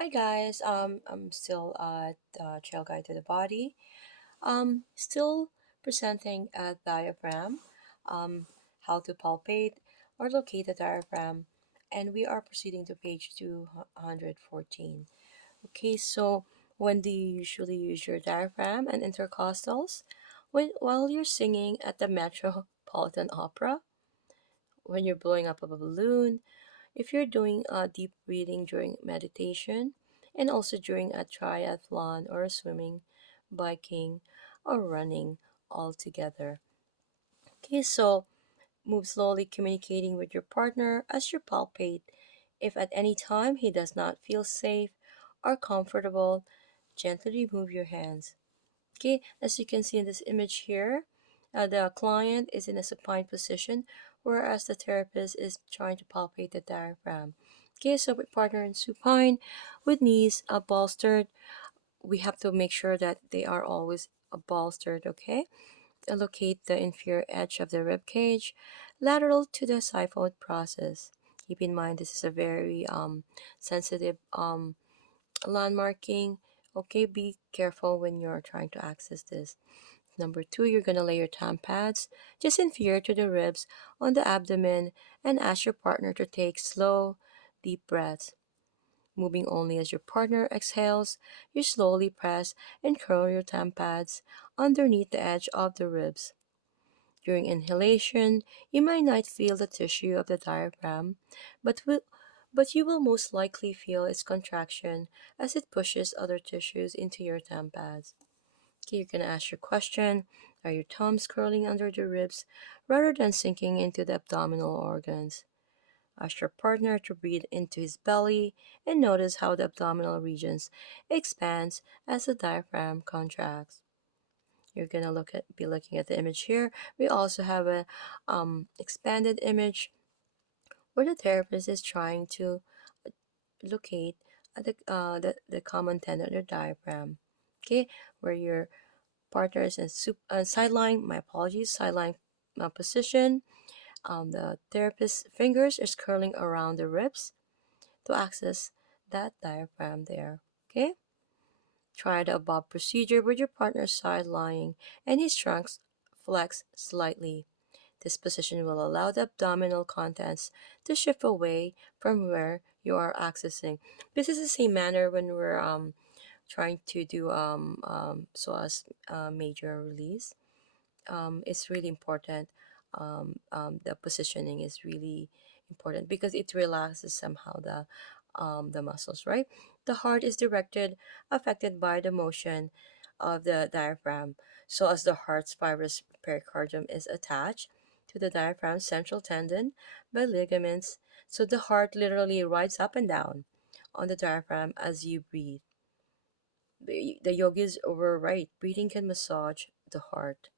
Hi guys, I'm still at Trailguide to the Body. Still presenting a diaphragm, um, how to palpate or locate the diaphragm, and we are proceeding to page 214. Okay, so when do you usually use your diaphragm and intercostals? While you're singing at the Metropolitan Opera, when you're blowing up a balloon, if you're doing a deep breathing during meditation, and also during a triathlon or swimming, biking, or running all together. Okay, so move slowly, communicating with your partner as you palpate. If at any time he does not feel safe or comfortable, gently remove your hands. Okay, as you can see in this image here, the client is in a supine position, whereas the therapist is trying to palpate the diaphragm. Okay, so with partner in supine, with knees bolstered, we have to make sure that they are always bolstered. Okay, locate the inferior edge of the rib cage, lateral to the xiphoid process. Keep in mind this is a very sensitive landmarking. Okay, be careful when you're trying to access this. Number two, you're going to lay your tam pads just inferior to the ribs on the abdomen and ask your partner to take slow, deep breaths. Moving only as your partner exhales, you slowly press and curl your tam pads underneath the edge of the ribs. During inhalation, you might not feel the tissue of the diaphragm, but you will most likely feel its contraction as it pushes other tissues into your tam pads. Okay, you're going to ask your question. Are your thumbs curling under the ribs rather than sinking into the abdominal organs? Ask your partner to breathe into his belly and notice how the abdominal regions expands as the diaphragm contracts. You're gonna be looking at the image here. We also have a expanded image where the therapist is trying to locate the common tendon or diaphragm. Okay, where your partner is in sideline. My apologies, sideline position. The therapist's fingers is curling around the ribs to access that diaphragm there. Okay, try the above procedure with your partner side lying and his trunks flex slightly. This position will allow the abdominal contents to shift away from where you are accessing. This is the same manner when we're trying to do psoas major release. It's really important. The positioning is really important because it relaxes somehow the muscles, right? The heart is affected by the motion of the diaphragm. So as the heart's fibrous pericardium is attached to the diaphragm's central tendon by ligaments, so the heart literally rides up and down on the diaphragm as you breathe. The yogis were right. Breathing can massage the heart.